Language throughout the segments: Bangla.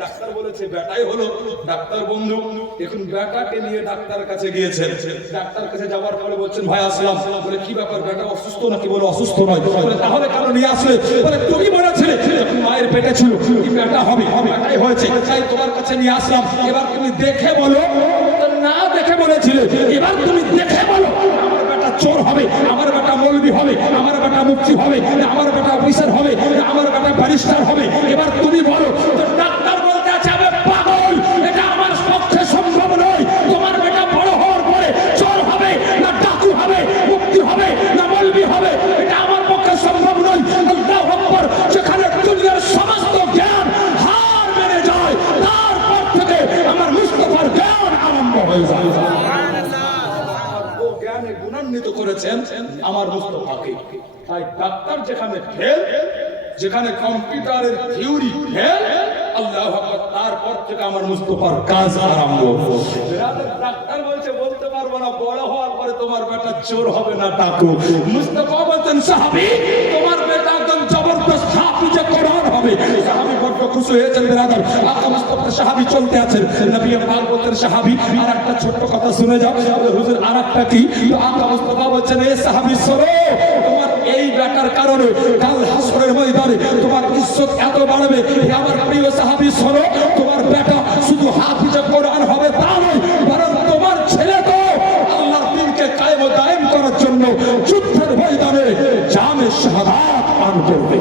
ডাক্তার বলেছে বেটাই হলো। ডাক্তার বন্ধু এখন বেটাকে নিয়ে ডাক্তার কাছে গিয়েছেন। ডাক্তার কাছে যাওয়ার পরে বলছেন ভাই আসলাম। বলে কি ব্যাপার, বেটা অসুস্থ নাকি? বলে অসুস্থ নয়। বলে তাহলে কেন নিয়ে আসলে? বলে তুমি বলেছিলে মায়ের পেটে ছিল কি বেটা হবে, বেটাই হয়েছে, তাই তোমার কাছে নিয়ে আসলাম। এবার তুমি দেখে বলো। না দেখে বলেছিলে, এবার তুমি দেখে বলো আমার বেটা চোর হবে, আমার বেটা মৌলবি হবে, আমার বেটা মুফতি হবে, আমার বেটা অফিসার হবে, আমার বেটা ব্যারিস্টার হবে। এবার তুমি বলো। তো ডাক্তার বলতে আছে আমি পাগল, এটা আমার পক্ষে সম্ভব নয়। তোমার বেটা বড় হওয়ার পরে চোর হবে না ডাকু হবে, মুফতি হবে না মৌলবি হবে, এটা আমার পক্ষে সম্ভব নয়। আল্লাহু আকবার। যেখানে দুনিয়ার সমস্ত জ্ঞান হার মেনে যায়, তারপর থেকে আমার মুস্তাফার জ্ঞান আরম্ভ হয়ে যায়। গুণান্বিত করেছেন আমার মুস্তাফাকে। তাই ডাক্তার যেখানে ফেল, যেখানে কম্পিউটারের থিওরি ফেল, আল্লাহু আকবার, তারপর থেকে আমার মুস্তাফার কাজ আরম্ভ। ডাক্তার বলছে বলতে পারবো না, বড় হওয়ার পরে তোমার বেটা চোর হবে না ডাকু। মুস্তাফা বলতেন সাহাবী তোমার বেটা একদম জবরদস্ত হাফিজে কোরআন হবে। সাহাবী বড় খুশি হয়েছেন। বিরাদার আকা মুস্তাফা সাহাবী চলতে আছেন। নবী পাক বলতেন সাহাবী আর একটা ছোট্ট কথা শুনে যাও। হুজুর আরেকটা কি? তো আকা মুস্তাফা বলছেন এ সাহাবী শোনো, তোমার এই বেটার কারণে কাল হাসরের ময়দানে তোমার ইজ্জত এত বাড়বে। হে আমার প্রিয় সাহাবী শোনো, তোমার বেটা শুধু হাফিজে কোরআন হবে তা নয়, বরং তোমার ছেলে তো আল্লাহর দ্বীনকে কায়েম ও দায়েম করার জন্য যুদ্ধের ময়দানে জামে শাহাদাত পান করবে।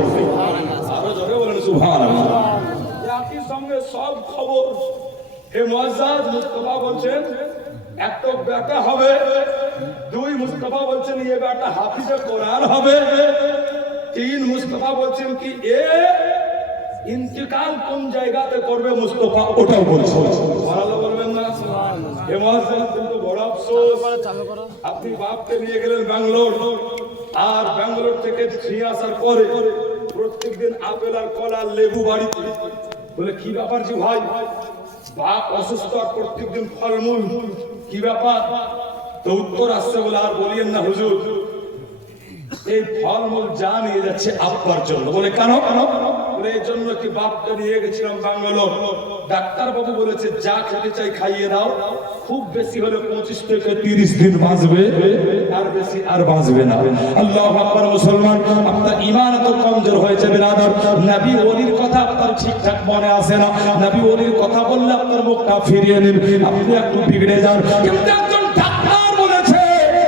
আরো জোরে বলেন সুবহানাল্লাহ। একই সঙ্গে সব খবর। হে মুআজ্জাজ মুস্তাফা বলছেন এক তো বেটা হবে, দুই মুস্তাফা বলছেন এ বেটা হাফিজে কোরআন হবে, তিন মুস্তাফা বলছেন কি এ ইন্তেকাল কোন জায়গাতে করবে মুস্তাফা ওটাও বলছেন। ভালো বলবেন না? হে মুআজ্জাজ কিন্তু বড় আফসোস, আপনি বাপকে নিয়ে গেলেন ব্যাঙ্গালোর, আর ব্যাঙ্গালোর থেকে ফিরে আসার পরে প্রত্যেকদিন আপেল আর কলা লেবু বাড়িতে। বলে কি ব্যাপার জি ভাই? বাপ অসুস্থ আর প্রত্যেকদিন ফলমূল, কি ব্যাপার? তো উত্তর আসছে বলে আর বলিয়েন না হুজুর, এই ফলমূল যা নিয়ে যাচ্ছে আব্বার জন্য। বলে কেন? বলে এই জন্য কি বাপকে নিয়ে গেছিলাম ব্যাঙ্গালোর, ডাক্তার বাবু বলেছে যা খেতে চাই খাইয়ে দাও, খুব বেশি হলে 25 থেকে 30 দিন বাঁচবে, আর বেশি আর বাঁচবে না। আল্লাহু আকবার। মুসলমান আপনার ঈমান এত কমজোর হয়েছে বিরাদর, নবী ওলির কথা আপনার ঠিকঠাক মনে আসে না। নবী ওলির কথা বললে আপনার মুখটা ফিরিয়ে নিন, আপনি একটু বিগড়ে যান। কিন্তু একজন ডাক্তার বলেছে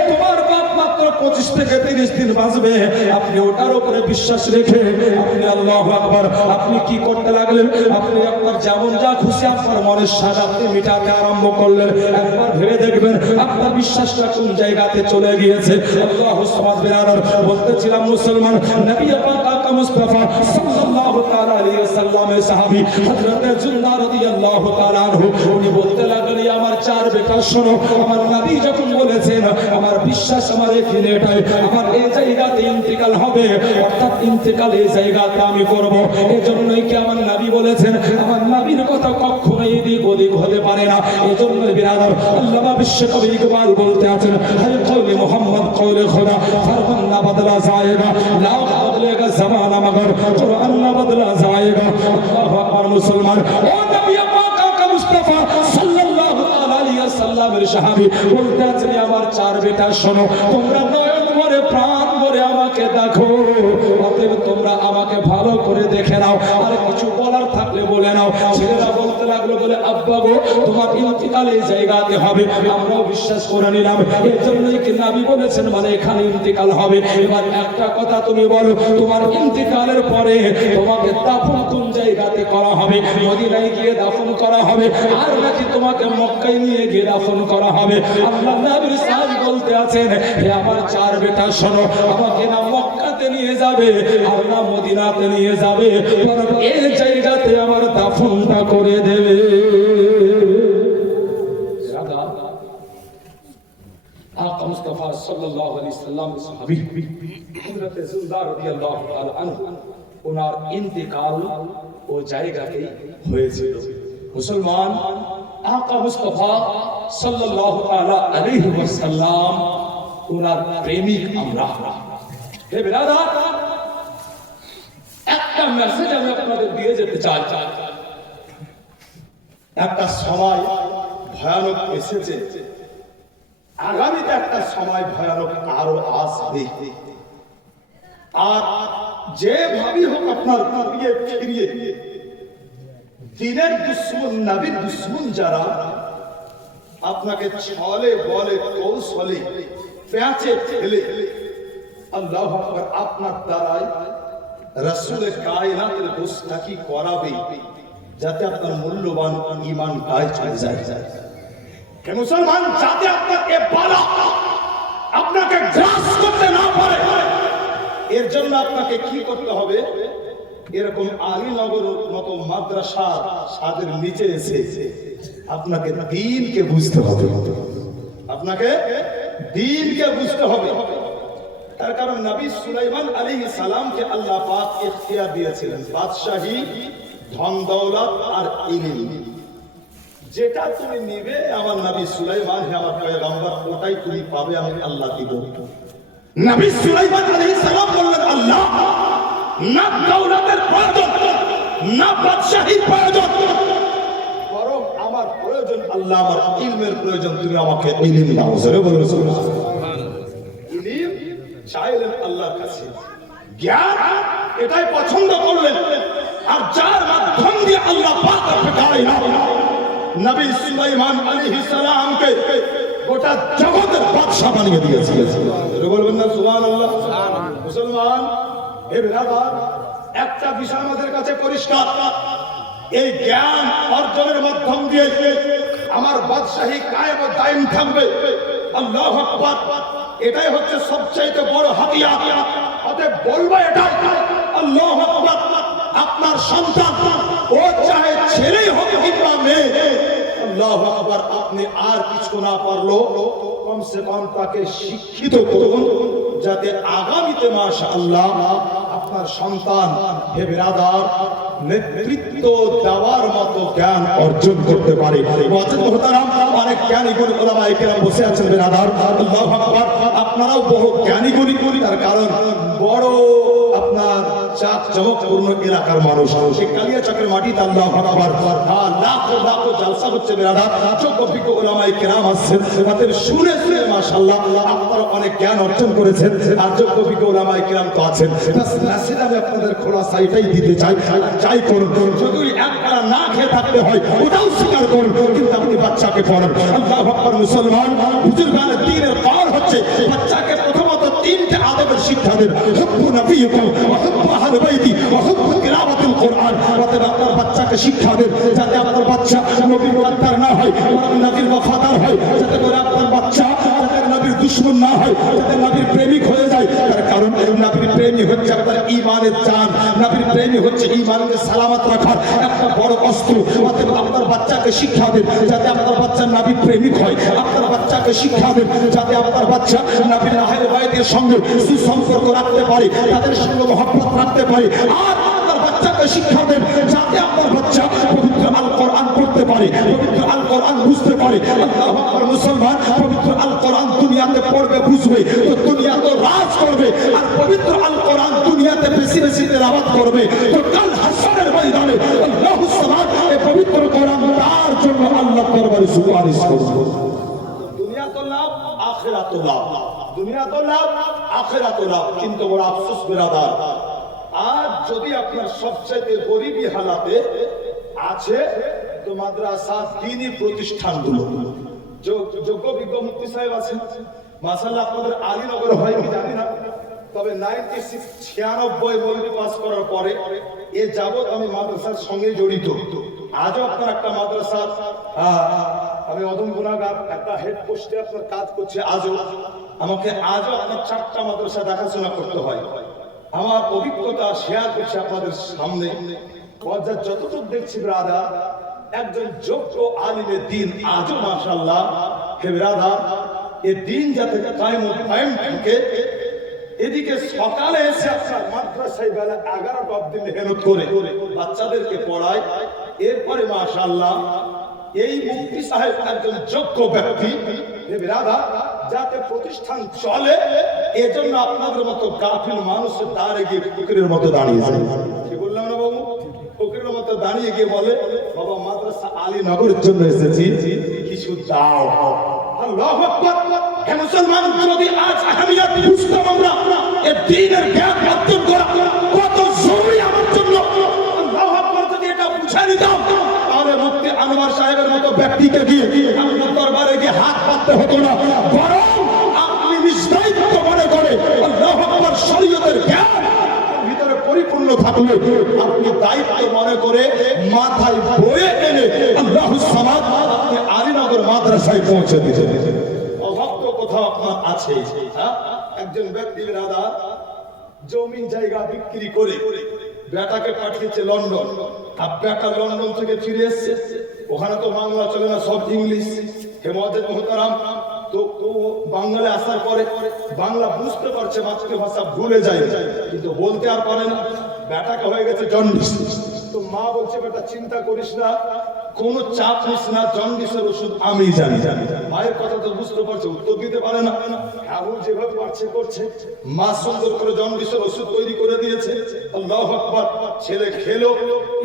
তোমার বাপ মাত্র 25 থেকে 30 দিন বাঁচবে, আপনি ওটার উপরে বিশ্বাস রেখে আপনি আল্লাহু আকবার আপনি কি করতে লাগলেন? আপনি আপনার যেমন যা খুশি আপনার মনের স্বাদ আপনি মিটাতে আরম্ভ করলেন। একবার ভেবে দেখবেন আপনার বিশ্বাসটা কোন জায়গাতে চলে গিয়েছে। আল্লাহু সামাদ বিরাদার বলতেছিলাম মুসলমান, নবী পাক আকা মুস্তাফা সাল্লাল্লাহু তাআলা আলাইহি ওয়াসাল্লামের সাহাবী হযরত জুলনা রাদিয়াল্লাহু তাআলা আনহু উনি বলতে লাগলেন আমার চার বেটা শোনো, আমার নবী যখন বলেছেন আমার বিশ্বাস আমার এখানে এটাই, আমার এই জায়গাতে ইন্তেকাল হবে, অর্থাৎ ইন্তেকাল এই জায়গাতে আমি করব। এজন্যই কি আমার নবী বলেছেন, আমার নবীর কথা কখনোই এদিক ওদিক হতে পারে না। এজন্যই বিরাদর আল্লামা বিশ্বকবি ইকবাল বলতে আছেন হর কওলে মুহাম্মদ কওলে খোদা ফরমান না বদলা যায়েগা, লা বদলেগা জামানা মগর কুরআন না বদলা যায়েগা। আল্লাহু আকবার। মুসলমান ও নবী পাক আকা মুস্তাফা সাল্লাল্লাহু আলাইহি ওয়াসাল্লামের সাহাবী বলতে আছেন আমার চার বেটা শোনো, তোমরা নয়ন ভরে প্রাণ ভরে আমাকে দেখো, অতএব তোমরা আমাকে ভালো করে দেখে নাও, আর কিছু বলার থাকলে বলে নাও। ছেলেরা বলতে লাগলো বলে আব্বা গো তোমার ইন্তেকাল এই জায়গাতে হবে, আমরাও বিশ্বাস করে নিলাম। এর জন্যই কি নবী বলেছেন মানে এখানে ইন্তেকাল হবে। এবার একটা কথা তুমি বলো, তোমার ইন্তেকালের পরে তোমাকে দাফন কোন জায়গাতে করা হবে? মদিনায় গিয়ে দাফন করা হবে, আর নাকি তোমাকে মক্কায় নিয়ে গিয়ে দাফন করা হবে? আল্লাহ নবীর সাহাবী বলতে আছেন হে আমার চার বেটা শোনো, আমাকে না মক্কাতে নিয়ে যাবে আর না মদিনাতে নিয়ে যাবে, বরং এই জায়গাতে আমার দাফনটা করে দেবে। আকা মুস্তাফা সাল্লাল্লাহু আলাইহি ওয়াসাল্লাম সাহাবী হযরত জুলনা রাদিয়াল্লাহু তাআলা আনহু ওনার ইন্তেকাল ও জায়গাতেই হয়েছিল। মুসলমান আকা মুস্তাফা সাল্লাল্লাহু তাআলা আলাইহি ওয়াসাল্লাম ওনার প্রেমিক আমরা। হে বিরাদার একটা মেসেজ আমি আপনাদের দিয়ে যেতে চাই। একটা সময় ভয়ানক এসেছে, আগামীতে একটা সময় ভয়ানক আরো আসবে। আর যেভাবেই হোক আপনার ঘুরিয়ে ফিরিয়ে দিনের দুশ্মন, নবীর দুশ্মন যারা আপনাকে ছলে বলে কৌশলে পেঁচে ফেলে আল্লাহু আকবার আপনার দ্বারাই রাসূলের কায়নাতের গোস্তাকি করাবে, যাতে আপনার মূল্যবান ঈমান গায়ে চলে যায়। হে মুসলমান, যাতে আপনাকে বালা আপনাকে গ্রাস করতে না পারে, এর জন্য আপনাকে কি করতে হবে? এরকম আলীনগর মতো মাদ্রাসা সাদের নিচে এসে আপনাকে দ্বীনকে বুঝতে হবে, আপনাকে দ্বীনকে বুঝতে হবে। তার কারণ নবী সুলাইমান আলাইহিস সালামকে আল্লাহ পাক ইখতিয়ার দিয়েছিলেন বাদশাহী, ধন দৌলত আর ইলম। যেটা তুমি নিবে আমার নবী সুলাইমান হে আমার পয়গম্বর, ওটাই তুমি পাবে, আমি আল্লাহ দিব। নবী সুলাইমান আলাইহিস সালাম বললেন, আল্লাহ না দৌলতের প্রয়োজন, না বাদশাহীর প্রয়োজন, বরং আমার প্রয়োজন আল্লাহ, আমার ইলমের প্রয়োজন, তুমি আমাকে ইলম দাও। জোরে বলুন সুবহানাল্লাহ। ইলম চাইলেন আল্লাহর কাছে, জ্ঞান এটাই পছন্দ করলেন। আর যার মাধ্যম দিয়ে আল্লাহ পাক নবী সুলাইমান আলাইহিস সালামকে গোটা জগতের বাদশা বানিয়ে দিয়েছিলেন। বলবেন না সুবহানাল্লাহ? মুসলমান, হে বিরাদার, একটা বিষয় আমাদের কাছে পরিষ্কার, এই জ্ঞান অর্জনের মাধ্যম দিয়ে আমার বাদশাহী কায়েম ও দায়েম থাকবে। আল্লাহু আকবার, এটাই হচ্ছে সবচেয়ে বড় হাতিয়ার। অতএব বলবো এটাই, আল্লাহু আকবার, আপনার সন্তান ও চাহে ছেলেই হোক কিংবা মেয়ে, আল্লাহু আকবার, আপনি আর কিছু না পারলো কমসে কম তাকে শিক্ষিত করুন, যাতে আগামীতে মাশাআল্লাহ আপনার সন্তান হে বিরাদার নেতৃত্ব দেওয়ার মতো জ্ঞান অর্জন করতে পারে। অনেক জ্ঞানী গুণী ওলামায়ে কেরাম বসে আছেন বিরাদার, আল্লাহু আকবার, আপনারাও বহু জ্ঞানী গুণী, তার কারণ বড় আপনার চাক জমকপূর্ণ এলাকার মানুষ, সেই কালিয়াচকের মাটিতে আল্লাহু আকবার লাখো লাখো জালসা হচ্ছে বিরাদার, যোগ্য বিজ্ঞ ওলামায়ে কেরাম আছেন, তাদের শুনে শুনে মাশাআল্লাহ আপনারা অনেক জ্ঞান অর্জন করেছেন। আর যোগ্য বিজ্ঞ ওলামায়ে কেরাম তো আছেন, বাস নাসির আমি আপনাদের খোলাসা এটাই দিতে চাই, যাই করুন, যদি একবার না খেয়ে থাকতে হয় ওটাও স্বীকার করুন, কিন্তু আপনি বাচ্চাকে পড়ান। আল্লাহু আকবার। মুসলমান, বুজুর্গানের দ্বীনের কার হচ্ছে বাচ্চাকে প্রথমত তিনটে আদবের শিক্ষা দেন, হুব্বু নবিয়্যিকুম ওয়া হুব্বু আহলি বাইতি ওয়া হুব্বু কিরাআতিল কুরআন। অতএব আপনার বাচ্চাকে শিক্ষা দেন যাতে আপনার বাচ্চা নবীর ওয়াদার না হয়, নবীর ওয়াফাদার হয়, যাতে করে আপনার বাচ্চা যাতে নবীর দুশমন না হয়, যাতে নবীর প্রেমিক হয়ে যায়। তার কারণ নবীর প্রেমী হচ্ছে আপনার ঈমানের জান, নবীর প্রেমী হচ্ছে ঈমানকে সালামত রাখার একটা বড় অস্ত্র। অতএব আপনার বাচ্চাকে শিক্ষা দেন যাতে আপনার বাচ্চা নবীর প্রেমিক হয়, আপনার বাচ্চাকে শিক্ষা দেন যাতে আপনার বাচ্চা নবীর আহলে বাইতের সঙ্গে সুসম্পর্ক রাখতে পারে, তাদের সঙ্গে মহব্বত রাখতে পারে। আর আপনার বাচ্চাকে শিক্ষা দেন যাতে আপনার বাচ্চা পবিত্র আল কোরআন পড়তে পারে, পবিত্র আল কোরআন বুঝতে পারে। আল্লাহু আকবার। মুসলমান, পবিত্র আল কোরআন দুনিয়াতে পড়বে বুঝবে তো দুনিয়া তো রাজ করবে, আর পবিত্র আল কোরআন দুনিয়াতে বেশি বেশি তেলাওয়াত করবে তো কাল হাসরের ময়দানে আল্লাহু সুবহান এই পবিত্র কোরআন তার জন্য আল্লাহর দরবারে সুপারিশ করবে। দুনিয়া তো লাভ, আখিরাত তো লাভ, দুনিয়া তো লাভ, আখিরাত তো লাভ। কিন্তু বড় আফসোস বিরাদার, আজ যদি আপনার সবচেয়ে গরিবী হালাতে আছে তো মাদ্রাসা দ্বীনি প্রতিষ্ঠানগুলো, যোগ্য বিজ্ঞ মুফতি সাহেব আছেন মাশাআল্লাহ, আপনাদের আলীনগর হয় কি জানি না, তবে 96 মৌলবি পাস করার পরে এ যাবত আমি মাদ্রাসার সঙ্গে জড়িত। আজও আপনার একটা মাদ্রাসা, আমি অদম গুনাহগার, একটা হেড পোস্টে আপনার কাজ করছে, আজও আমাকে আপনার 4টা মাদ্রাসা দেখাশোনা করতে হয়। আমার অভিজ্ঞতা শেয়ার করছি আপনাদের সামনে, যতটুকু দেখছি ব্রাদার, একজন যোগ্য আলিমে দ্বীন আজও মাশাআল্লাহ হে ব্রাদার এই দ্বীন যাতে কায়েম ও কায়েম থাকে। এদিকে সকালে এসে আপনার মাদ্রাসায় বেলা 11টা অবধি মেহনত করে বাচ্চাদেরকে পড়ায়, এরপরে মাশাআল্লাহ এই মুফতি সাহেব একজন যোগ্য ব্যক্তি হে ব্রাদার, যাতে প্রতিষ্ঠান চলে এজন্য আপনাদের মতো গাফিল মানুষের দ্বারে গিয়ে ফকিরের মতো দাঁড়িয়ে যায়। কি বললাম না বাবু? ফকিরের মতো দাঁড়িয়ে গিয়ে বলে বাবা মাদ্রাসা আলীনগরের জন্য এসেছি, কিছু দাও। আল্লাহু আকবার। হে মুসলমান, যদি আজ আহমিয়ত বুঝতাম আমরা, এই দ্বীনের জ্ঞান অর্জন করা কত জরুরি আমার জন্য, আল্লাহু আকবার, যদি এটা বুঝে নিতাম, তাহলে মুফতি আনোয়ার সাহেবের মতো ব্যক্তিকে গিয়ে আপনার দরবারে গিয়ে হাত পাততে হতো না, বরং আপনি নিশ্চয়ত্ব মনে করে আল্লাহু আকবার শরীয়তের জ্ঞান ভিতরে পরিপূর্ণ থাকলে আপনি দায়িত্ব মনে করে মাথায় বয়ে এনে আল্লাহুস সামাদ আপনি আলীনগর মাদ্রাসায় পৌঁছে দিতেন। অভাগ্য কোথাও আপনার আছে? একজন ব্যক্তি দাদা জমি জায়গা বিক্রি করে বেটাকে পাঠিয়েছে লন্ডন, আর বেটা লন্ডন থেকে ফিরে এসছে, ওখানে তো বাংলা চলে না, সব ইংলিশ। হে মুআজ্জিজ মুহতারাম, তো বাংলায় আসার পরে বাংলা বুঝতে পারছে, মাতৃভাষা ভুলে যায়, কিন্তু বলতে আর পারে না। বেটাকে হয়ে গেছে জন্ডিস। তো মা বলছে, বেটা চিন্তা করিস না, কোনো চাপ নিস না, জন্ডিসের ওষুধ আমি জানি। মায়ের কথা তো বুঝতে পারছে, উত্তর দিতে পারে না। এখন যেভাবে পারছে করছে, মা সুন্দর করে জন্ডিসের ওষুধ তৈরি করে দিয়েছে। আল্লাহু আকবার। ছেলে খেলো,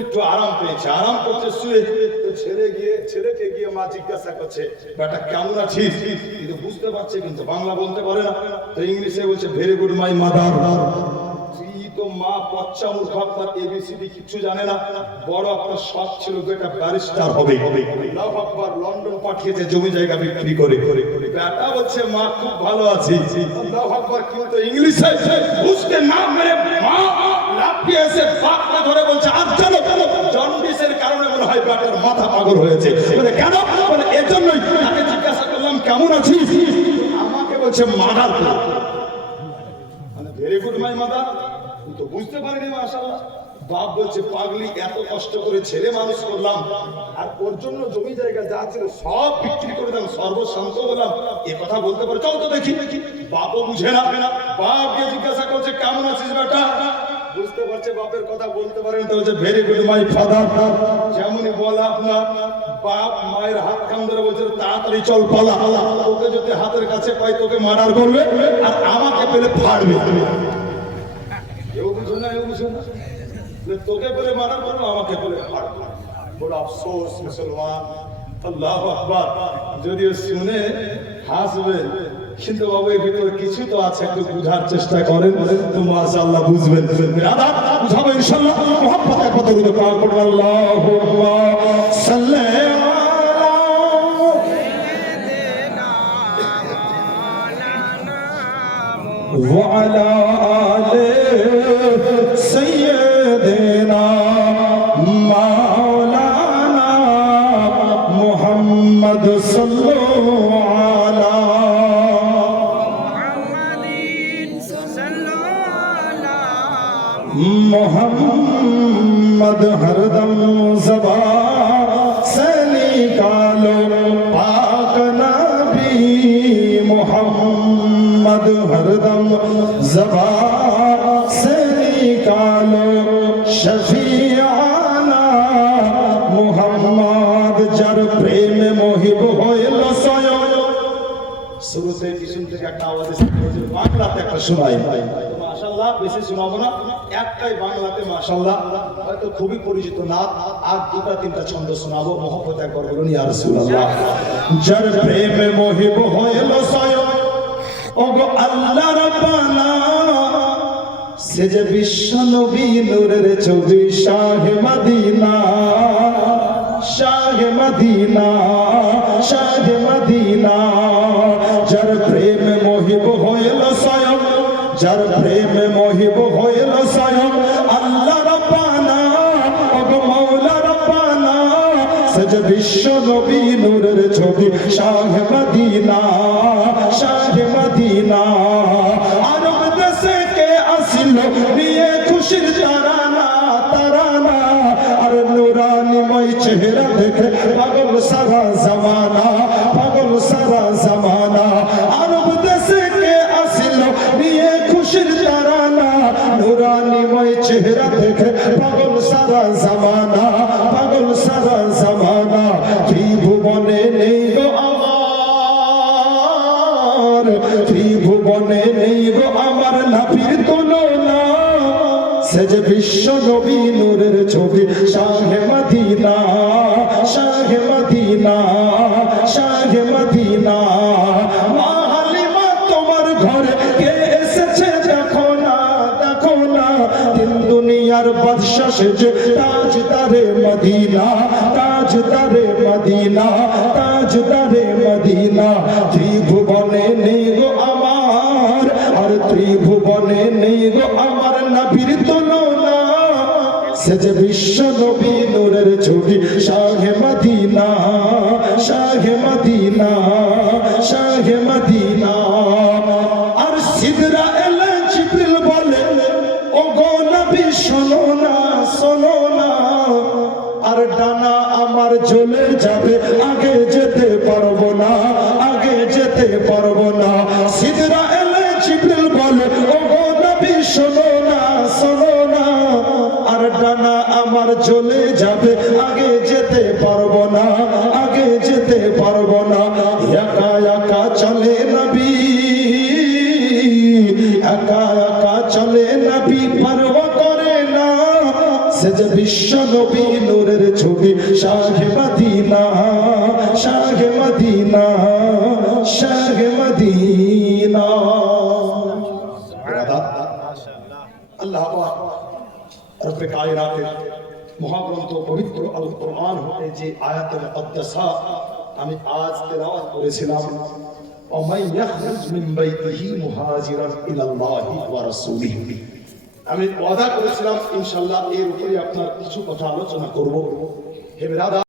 একটু আরাম পেয়েছে, আরাম করছে শুয়ে। তো ছেলেকে গিয়ে মা জিজ্ঞাসা করছে, বেটা কেমন আছিস? কিন্তু বুঝতে পারছে, কিন্তু বাংলা বলতে পারে না। তো ইংলিশে বলছে, ভেরি গুড মাই মাদার। তো মা পচ্চা মূর্খ, আপনার এবিসিডি কিছু জানে না। বড় আপনার শখ ছিল বেটা ব্যারিস্টার হবে। আল্লাহু আকবার। লন্ডন পাঠিয়েছে জমি জায়গা বিক্রি করে। বেটা বলছে, মা খুব ভালো আছি। আল্লাহু আকবার। কিন্তু ইংলিশে বুঝতে না মেরে মা লাফিয়ে এসে বাপটা ধরে বলছে, আর চলো, জন্ডিসের কারণে মনে হয় বেটার মাথা পাগল হয়েছে। বলে কেন? বলে এজন্যই। তাকে জিজ্ঞাসা করলাম, কেমন আছিস? আমাকে বলছে মাদার। মানে ভেরি গুড মাই মাদার। তো বুঝতে পারিনি। মাশাআল্লাহ। বাপ বলছে, পাগলি, এত কষ্ট করে ছেলে মানুষ করলাম, আর ওর জন্য জমি জায়গা যা ছিল সব বিক্রি করে দিলাম, সর্বশান্ত হলাম, এ কথা বলতে পারে? চল তো দেখি। বাপও বুঝে না। বাপকে জিজ্ঞাসা করছে, কেমন আছিস বেটা? বুঝতে পারছে বাপের কথা বলতে পারেন, তো বলছে, ভেরি গুড মাই ফাদার। যেমনই বলা আপনার বাপ মায়ের হাত কান ধরে বলছে, তাড়াতাড়ি চল পালা, তোকে যদি হাতের কাছে পাই তোকে মার্ডার করবে, আর আমাকে পেলে ফাড়বে। তোকে বলে মার্ডার করবো, আমাকে বলে ফাড়বো। বড় আফসোস মুসলমান। আল্লাহু আকবার। যদিও শুনে হাসবে, কিন্তু বাবু এর ভিতরে কিছু তো আছে, একটু বুঝার চেষ্টা করেন, তো মাশাআল্লাহ বুঝবেন। বুঝাবো ইনশাআল্লাহ। মুহাব্বতে কত রুদে পাক পড়ুন। আল্লাহু আকবার। সাল্লাল্লাহু ওয়া আলা আলি সাইয়্যিদিনা মাওলানা মুহাম্মদ সাল্লাল্লাহু আলা मुहम्मद हरदम ज़बा से निकालो पाक नबी मुहम्मद हरदम ज़बा से निकालो शफीआना मुहम्मद जर प्रेम मोहिब होइल सोय। শুরুতে পিছন থেকে একটা আওয়াজ এসে বাংলাতে একটা শোনাই। মাশাআল্লাহ, বেশি শোনাবো না, একটাই বাংলাতে মাশাআল্লাহ, হয়তো খুবই পরিচিত নাত, আর দুটা তিনটা ছন্দ শোনাবো। মোহব্বত একবার বলুন, ইয়া রাসূলুল্লাহ। যার প্রেমে মোহিব হইল সয়, ওগো আল্লাহ রাব্বানা, সে যে বিশ্ব নবী নূরের ছবি, শাহে মদিনা, শাহে মদিনা, শাহে মদিনা। যার প্রেমে মোহিব হইল স্বয়ং, যার প্রেমে মোহিব হইল স্বয়ং আল্লাহ রাব্বানা, ওগো মাওলা রাব্বানা, সে যে বিশ্ব নবী নূরের ছবি, শাহে মদিনা, শাহে মদিনা। আরব দেশে কে আসিল নিয়ে খুশির তারানা, তারানা, আর নুরানিময় চেহারা দেখে পাগল সারা জামানা, পাগল সারা জামানা। আরব দেশে কে আসিল নিয়ে খুশির তারানা, নুরানিময় চেহারা দেখে পাগল সারা জামানা, পাগল সারা জামানা। ত্রিভুবনে নেই গো আমার, ত্রিভুবনে নেই গো আমার নবীর তুলনা, সে যে বিশ্ব নবী নূরের ছবি, শাহে মদিনা, মদিনার বাদশা সেজে তাজদারে মদিনা, তাজদারে মদিনা, তাজদারে মদিনা। ত্রিভুবনে নেই গো আমার, আর ত্রিভুবনে নেই গো আমার নবীর তুলনা। সেজে বিশ্ব নবী নূরের ছবি শাহে মদিনা, শাহে মদিনা, শাহে মদিনা। আর সিদরা এলে জিবরিল বলে ও গো নবী শোনো না, শোনো না। আর ডানা আমার জ্বলে যাবে, আগে যেতে পারবো না, আগে যেতে পারবো না। সিদরা এলে জিবরিল বলে ও গো নবী শোনো না, শোনো না। আর ডানা আমার জ্বলে যাবে, আগে যেতে পারবো না, আগে যেতে পারবো না। একা একা চলে নবী, একা একা চলে নবী, পরোয়া করে না। সেজে বিশ্ব নবী নূরের ছবি শাহে মদিনা, শাহে মদিনা, শাহে মদিনা। আল্লাহ রব্বে কায়নাতের মহাগ্রন্থ পবিত্র আল কোরআন হতে যে আয়াতে মুকদ্দাসা আমি আজ তেলাওয়াত করেছিলাম, ওমাই ইয়াখরুজ মিন বাইতিহি মুহাজিরান ইলাল্লাহি ওয়া রাসূলিহি, আমি ওয়াদা করেছিলাম ইনশাআল্লাহ এর উপরে আপনার কিছু কথা আলোচনা করব। হে বিরাদার,